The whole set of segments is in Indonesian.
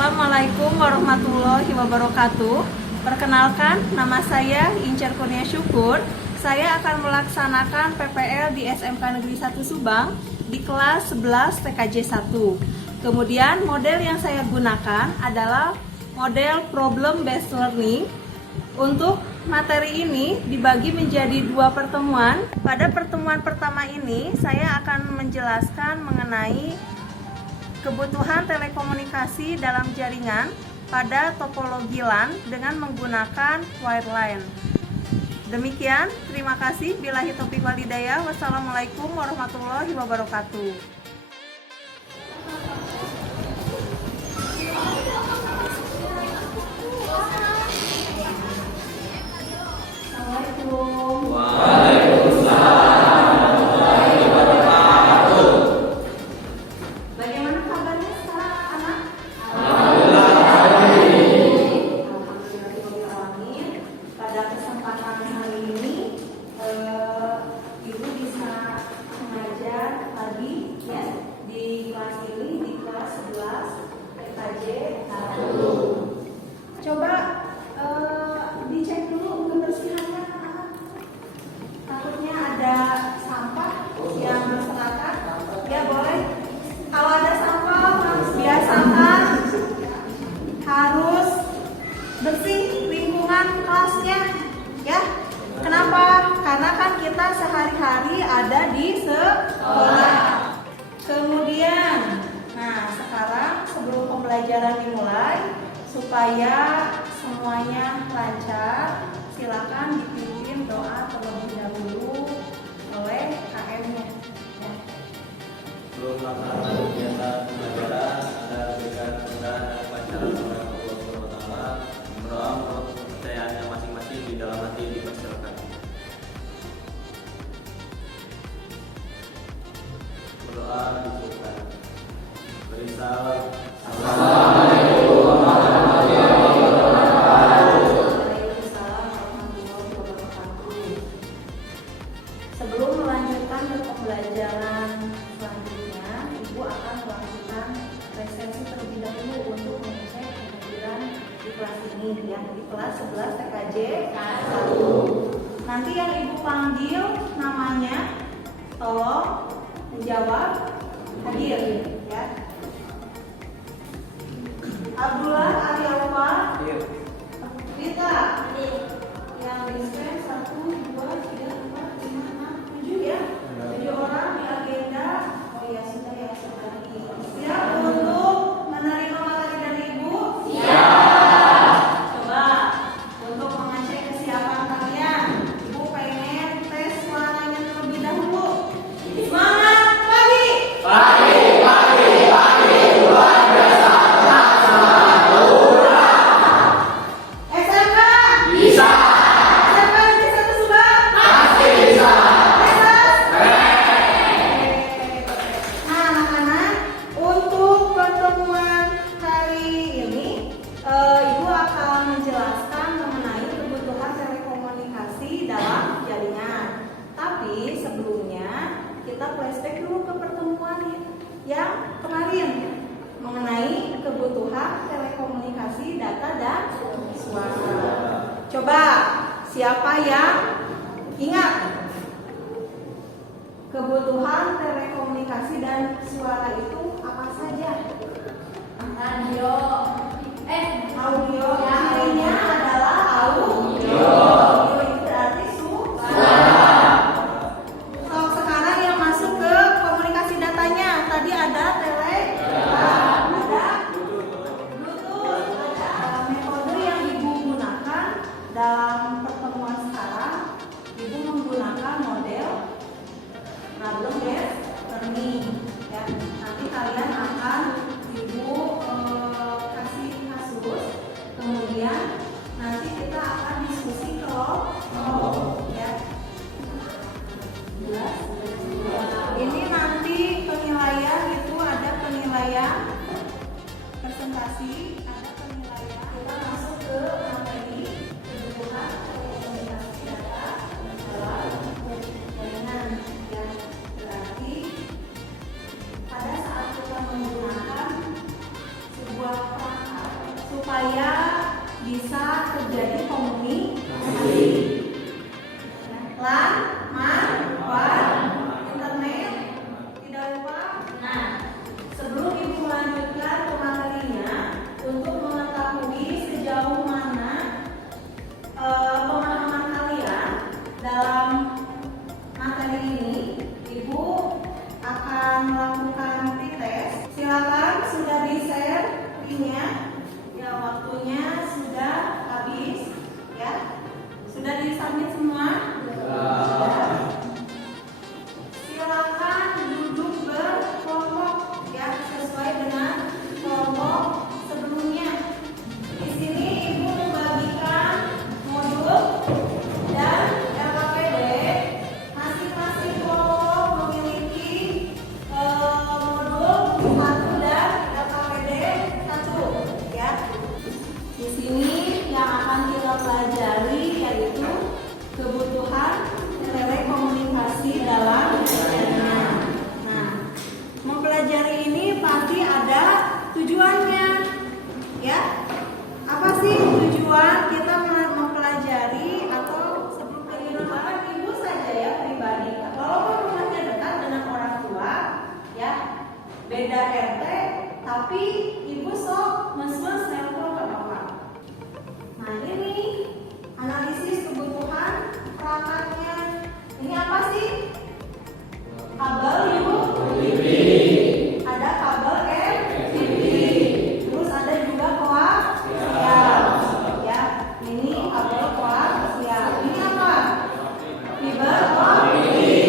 Assalamualaikum warahmatullahi wabarakatuh. Perkenalkan, nama saya Incer Kurnia Syukur. Saya akan melaksanakan PPL di SMK Negeri 1 Subang di kelas 11 TKJ 1. Kemudian model yang saya gunakan adalah model problem based learning. Untuk materi ini dibagi menjadi 2 pertemuan. Pada pertemuan pertama ini saya akan menjelaskan mengenai kebutuhan telekomunikasi dalam jaringan pada topologi LAN dengan menggunakan wireline. Demikian, terima kasih. Billahi taufiq wal hidayah. Wassalamualaikum warahmatullahi wabarakatuh. Coba dicek dulu kebersihannya, takutnya ada sampah yang berserakan. Ya boleh, kalau ada sampah biasakan harus bersih lingkungan kelasnya, ya. Kenapa? Karena kan kita sehari-hari ada di sekolah. Kemudian, nah sekarang sebelum pembelajaran dimulai, supaya semuanya lancar, silakan dipimpin doa terlebih dahulu oleh KM-nya. Ya. Sebelum melaksanakan kegiatan pembelajaran, Anda berikan kemudahan dan kelancaran oleh Allah SWT. Berdoa menurut kepercayaannya masing-masing di dalam hati dipersilakan. Berdoa disuruhkan. Berisalam. Assalamualaikum warahmatullahi wabarakatuh. Waalaikumsalam warahmatullahi wabarakatuh. Sebelum melanjutkan ke pembelajaran selanjutnya, Ibu akan melakukan resensi terlebih dahulu untuk mengecek kehadiran di kelas ini, ya, di kelas 11 TKJ 1. Nanti yang Ibu panggil namanya, tolong menjawab hadir, ya. Abdullah Arialfa, Rita, yang dispen 1, 2, 3, 4, 5, 6, 7, ya, 7 orang di agenda. Oh ya sudah, ya sudah. Siap untuk menerima materi dari Ibu? Siap. Coba untuk mengecek kesiapan kalian, Ibu pengen tes suaranya terlebih dahulu. Semangat pagi. Luar biasa. SMK bisa. SMK Negeri 1 Subang pasti bisa. Nah anak-anak, untuk pertemuan hari ini Ibu akan menjelaskan mengenai kebutuhan telekomunikasi dalam jaringan. Tapi sebelumnya kita flashback dulu ke pertemuan yang kemarin mengenai kebutuhan telekomunikasi data dan suara. Coba siapa yang ingat kebutuhan telekomunikasi dan suara itu apa saja? Radio, audio, yang lainnya adalah audio. Audio itu berarti suara. Sekarang yang masuk ke komunikasi datanya, tadi ada telegram, ada Bluetooth, ada metode yang Ibu gunakan dalam pertemuan sekarang. Ibu menggunakan model problem based learning, ya. Nanti kalian akan Ibu supaya bisa terjadi komunikasi. LAN, MAN, WAN, internet, tidak lupa. Nah, sebelum Ibu melanjutkan ke materinya, untuk mengetahui sejauh mana pemahaman kalian dalam materi ini, Ibu akan melakukan pretest. Silakan, sudah di-share linknya. Ya, waktunya sudah habis. Ya, sudah di-submit semua. Silakan duduk berkelompok ya, sesuai dengan kelompok sebelumnya. Di sini Ibu membagikan modul dan LKPD. Masing-masing kelompok memiliki modul 1 dan LKPD 1 ya. Di sini yang akan kita pelajari yaitu kebutuhan nilai komunikasi dalam jaringan. Nah, mempelajari ini pasti ada tujuannya, ya. Apa sih tujuan kita mempelajari? Atau sebelum ke Indonesia, Ibu saja ya pribadi. Walaupun rumahnya dekat dengan orang tua, ya, beda RT, tapi Ibu sok mesmes nelpon ke bapak. Nah, ini analisis kebutuhan perangkatnya. Ini apa sih? Kabel, Ibu? Ada kabel RCD. Terus ada juga koaksial. Ya, ini kabel koaksial. Ini apa? Fiber optik.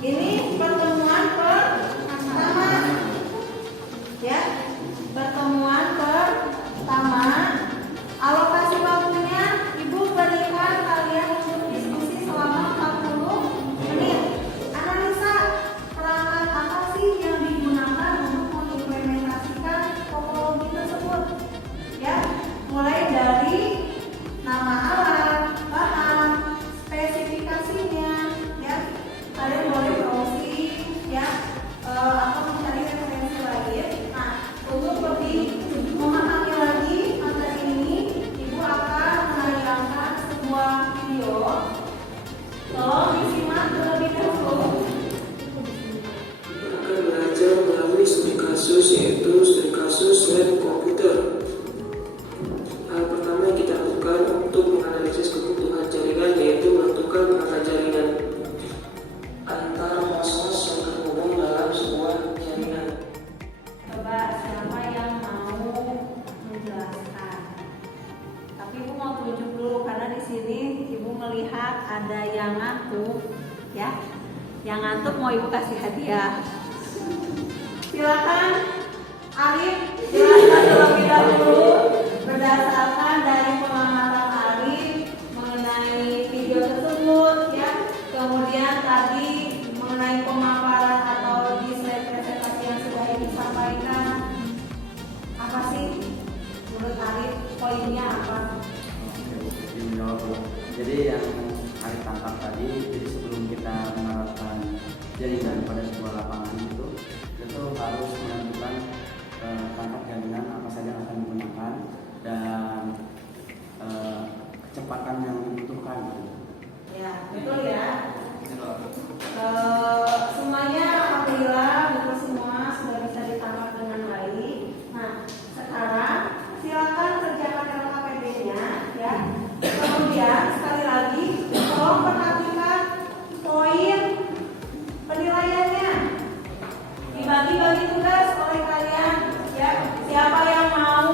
Ini pertemuan pertama. Ya, pertemuan pertama. Alokasi waktunya Ibu berikan kalian untuk diskusi selama 40 menit. Analisa perangkat apa sih yang digunakan untuk mengimplementasikan topologi tersebut. Ya, mulai dari nama alat, bahan, spesifikasinya, ya. Kalian boleh browsing, ya, atau mencari referensi lain. Nah, untuk lebih memahami lagi materi ini, Ibu akan menayangkan sebuah video. Tolong disimak terlebih dahulu. Kita akan belajar melalui studi kasus, yaitu studi kasus lab komputer. Hal pertama yang kita lakukan untuk menganalisis kebutuhan jaringan yaitu menentukan perangkat jaringan antara host-host yang terhubung dalam sebuah jaringan. Coba siapa yang mau menjelaskan? Tapi Ibu mau tunjuk dulu karena di sini Ibu melihat ada yang ngantuk, ya. Yang ngantuk mau Ibu kasih hadiah. Silakan, Arif, jelaskan terlebih dahulu berdasarkan dari pengamatan Arif mengenai video tersebut, ya. Kemudian tadi mengenai pemaparan atau di slide presentasi yang sudah Ibu sampaikan. Apa sih menurut Arif poinnya apa? Jadi yang Arif tangkap tadi, jadi sebelum kita menerapkan jaringan pada sebuah lapangan itu harus menentukan perangkat jaringan apa saja yang akan digunakan dan kecepatan yang dibutuhkan. Ya, betul ya. Semuanya alhamdulillah betul semua sudah bisa ditangkap dengan baik. Nah, sekarang silakan kerjakan LKPD-nya ya. Kemudian sekali lagi tolong perhatikan poin penilaiannya. Dibagi-bagi tugas oleh kalian ya. Siapa yang mau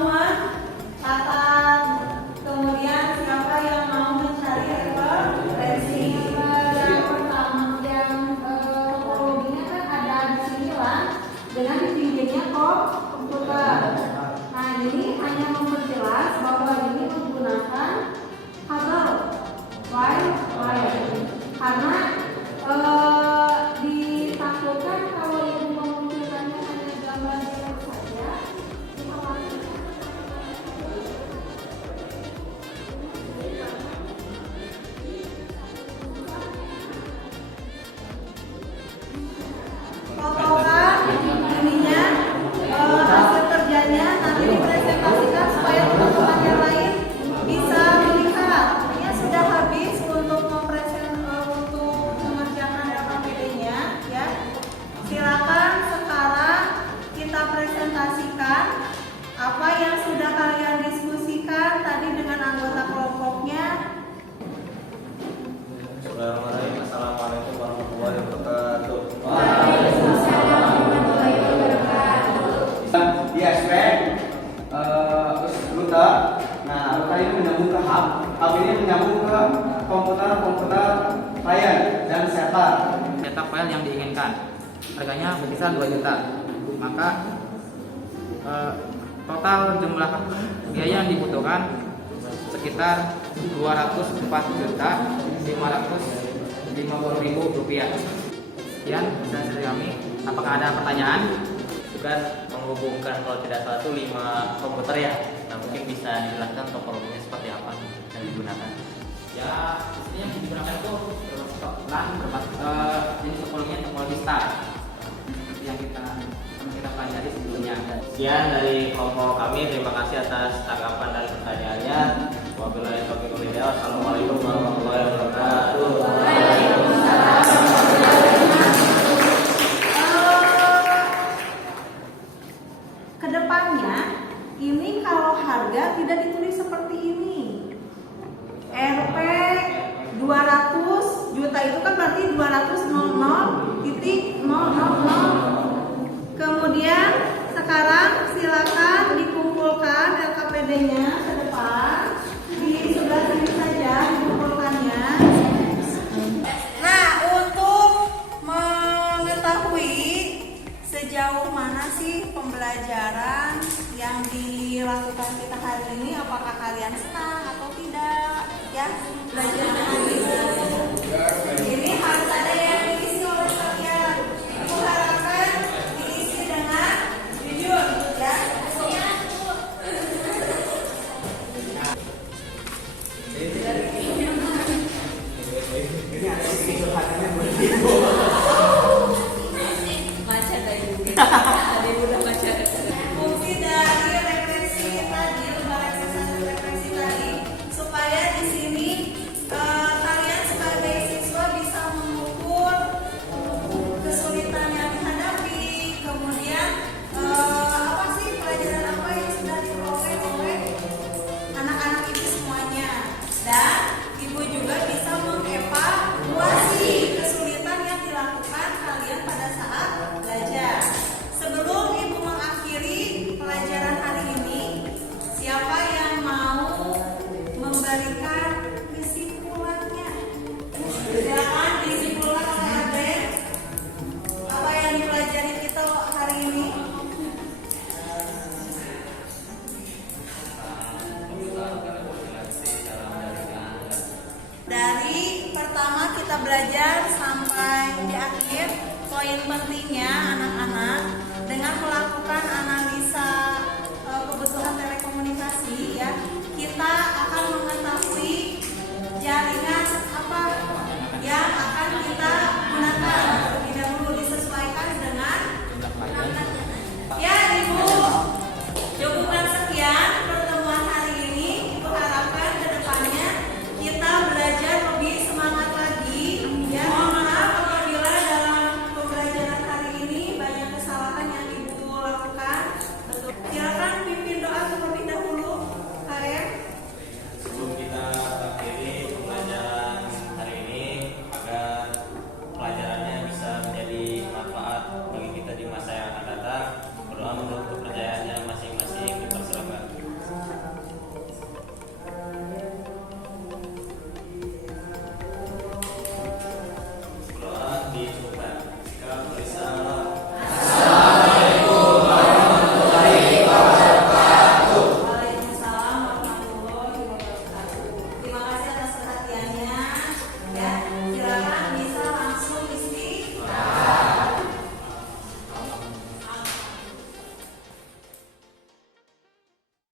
harganya berkisar 2 juta. Maka total jumlah biaya yang dibutuhkan sekitar 204.550.000 rupiah. Sekian dari kami. Apakah ada pertanyaan? Bukan menghubungkan kalau tidak salah itu 5 komputer ya. Nah mungkin bisa dijelaskan topologinya seperti apa yang digunakan. Ya, yang digunakan itu jenis topologinya topologi star yang kita pelajari sebelumnya. Sekian dari kelompok kami. Terima kasih atas tanggapan dan pertanyaannya. Wabillahi taufiq wal hidayah. Wassalamualaikum warahmatullahi wabarakatuh. Kedepannya ini kalau harga tidak ditulis seperti ini. Rp 200 juta itu kan berarti 200.00.000. Kemudian sekarang silakan dikumpulkan LKPD-nya ke depan. Di sebelah sini saja dikumpulkannya. Nah, untuk mengetahui sejauh mana sih pembelajaran yang dilakukan kita hari ini, apakah kalian senang atau tidak ya belajar hari ini harus ada yang diisi oleh kalian. Aku harapkan diisi dengan jujur ya. Fungsi dari referensi tadi, referensi tadi, supaya di sini kalian sebagai siswa bisa mengukur kesulitan yang dihadapi, kemudian apa sih pelajaran apa yang sudah diperoleh oleh anak-anak itu semuanya, dan ibu juga bisa mengevaluasi kesulitan yang dilakukan kalian pada saat belajar. Sebelum ibu mengakhiri pelajaran hari ini, siapa yang mau memberikan kesimpulannya? Silakan kesimpulan Ade. Apa yang dipelajari kita hari ini? Dari pertama kita belajar sampai di akhir, poin pentingnya anak-anak dengan melakukan analisa kebutuhan telekomunikasi ya, kita akan mengetahui